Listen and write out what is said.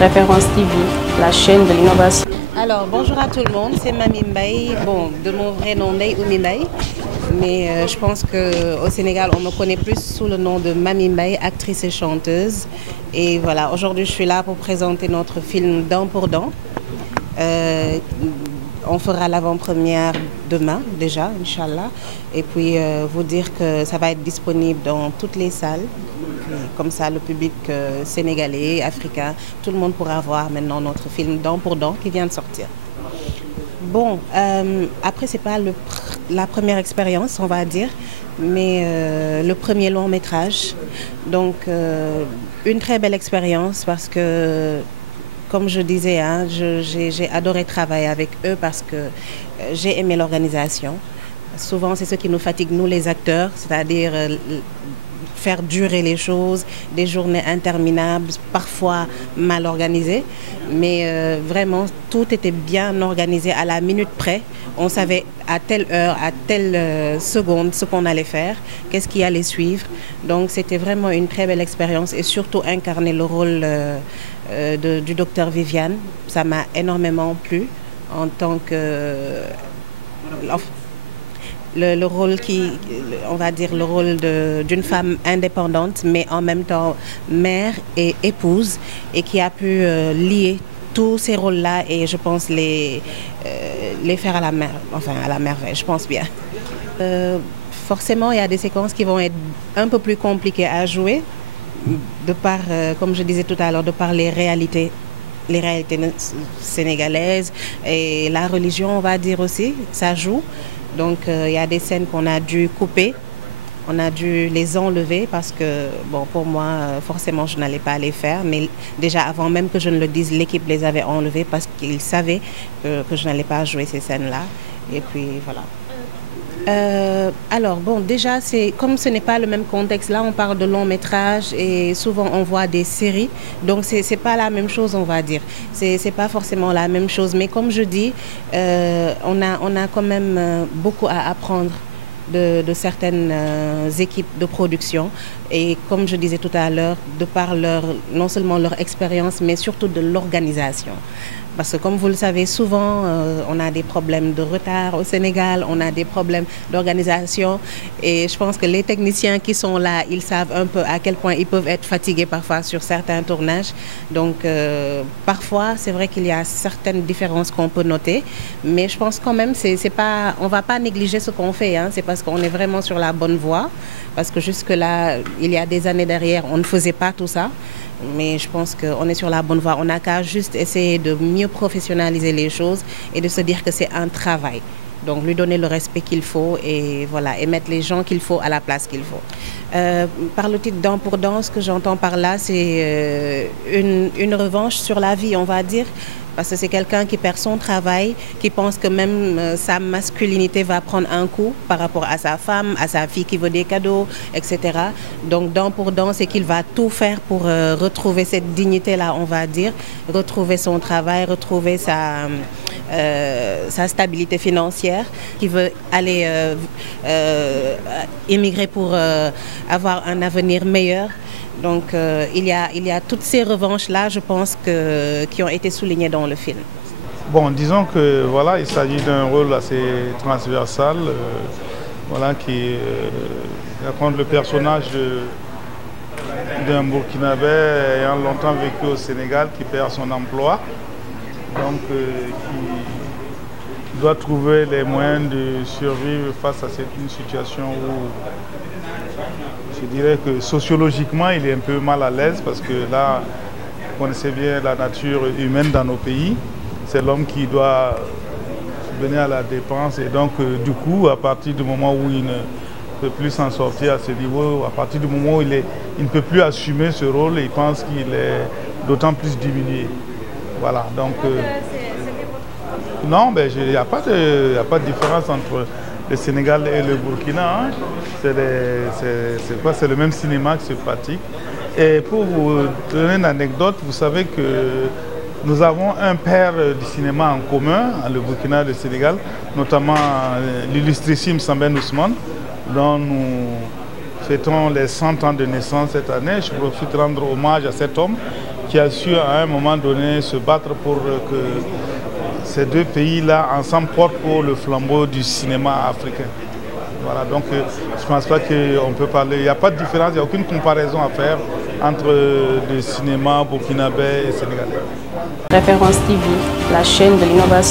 Référence TV, la chaîne de l'innovation. Alors, bonjour à tout le monde, c'est Mami Mbaye, bon, de mon vrai nom Ndeye Oumy Mbaye, mais je pense qu'au Sénégal, on me connaît plus sous le nom de Mami Mbaye, actrice et chanteuse. Et voilà, aujourd'hui, je suis là pour présenter notre film Dent pour Dent. On fera l'avant-première demain, déjà, Inch'Allah. Et puis, vous dire que ça va être disponible dans toutes les salles. Comme ça, le public sénégalais, africain, tout le monde pourra voir maintenant notre film Dent pour Dent qui vient de sortir. Bon, après, c'est pas la première expérience, on va dire, mais le premier long métrage. Donc, une très belle expérience parce que, comme je disais, hein, j'ai adoré travailler avec eux parce que j'ai aimé l'organisation. Souvent, c'est ce qui nous fatigue, nous les acteurs, c'est-à-dire faire durer les choses, des journées interminables, parfois mal organisées. Mais vraiment, tout était bien organisé à la minute près. On savait à telle heure, à telle seconde ce qu'on allait faire, qu'est-ce qui allait suivre. Donc c'était vraiment une très belle expérience et surtout incarner le rôle du docteur Viviane. Ça m'a énormément plu en tant que... Le rôle on va dire le rôle d'une femme indépendante, mais en même temps mère et épouse, et qui a pu lier tous ces rôles-là et je pense les faire à la merveille, je pense bien. Forcément, il y a des séquences qui vont être un peu plus compliquées à jouer, de par, comme je disais tout à l'heure, de par les réalités sénégalaises et la religion, on va dire aussi, ça joue. Donc il y a des scènes qu'on a dû couper, on a dû les enlever parce que, bon, pour moi, forcément, je n'allais pas les faire. Mais déjà, avant même que je ne le dise, l'équipe les avait enlevées parce qu'ils savaient que je n'allais pas jouer ces scènes-là. Et puis, voilà. Alors, bon, déjà, comme ce n'est pas le même contexte, là, on parle de long métrage et souvent, on voit des séries. Donc, c'est pas la même chose, on va dire. C'est pas forcément la même chose. Mais comme je dis, on a quand même beaucoup à apprendre de certaines équipes de production. Et comme je disais tout à l'heure, de par non seulement leur expérience, mais surtout de l'organisation. Parce que comme vous le savez, souvent, on a des problèmes de retard au Sénégal, on a des problèmes d'organisation. Et je pense que les techniciens qui sont là, ils savent un peu à quel point ils peuvent être fatigués parfois sur certains tournages. Donc, parfois, c'est vrai qu'il y a certaines différences qu'on peut noter. Mais je pense quand même, on ne va pas négliger ce qu'on fait. Hein, c'est parce qu'on est vraiment sur la bonne voie. Parce que jusque-là, il y a des années derrière, on ne faisait pas tout ça. Mais je pense qu'on est sur la bonne voie. On n'a qu'à juste essayer de mieux professionnaliser les choses et de se dire que c'est un travail. Donc lui donner le respect qu'il faut et voilà, et mettre les gens qu'il faut à la place qu'il faut. Par le titre Dent pour Dent, ce que j'entends par là, c'est une revanche sur la vie, on va dire. Parce que c'est quelqu'un qui perd son travail, qui pense que même sa masculinité va prendre un coup par rapport à sa femme, à sa fille qui veut des cadeaux, etc. Donc Dent pour Dent, c'est qu'il va tout faire pour retrouver cette dignité-là, on va dire, retrouver son travail, retrouver sa stabilité financière, qui veut aller immigrer pour avoir un avenir meilleur. Donc il y a toutes ces revanches-là, je pense, qui ont été soulignées dans le film. Bon, disons que voilà, il s'agit d'un rôle assez transversal, voilà, qui raconte le personnage d'un Burkinabé ayant longtemps vécu au Sénégal, qui perd son emploi, donc qui doit trouver les moyens de survivre face à une situation où je dirais que sociologiquement, il est un peu mal à l'aise parce que là, vous connaissez bien la nature humaine dans nos pays. C'est l'homme qui doit venir à la dépense et donc du coup, à partir du moment où il ne peut plus s'en sortir à ce niveau, à partir du moment où il ne peut plus assumer ce rôle, il pense qu'il est d'autant plus diminué. Voilà, donc... non, il n'y a pas de différence entre le Sénégal et le Burkina. Hein. C'est le même cinéma qui se pratique. Et pour vous donner une anecdote, vous savez que nous avons un père du cinéma en commun, le Burkina et le Sénégal, notamment l'illustrissime Sambène Ousmane, dont nous fêtons les 100 ans de naissance cette année. Je profite de rendre hommage à cet homme qui a su à un moment donné se battre pour que ces deux pays-là ensemble portent pour le flambeau du cinéma africain. Voilà, donc je ne pense pas qu'on peut parler, il n'y a pas de différence, il n'y a aucune comparaison à faire entre le cinéma burkinabé et sénégalais. Référence TV, la chaîne de l'innovation.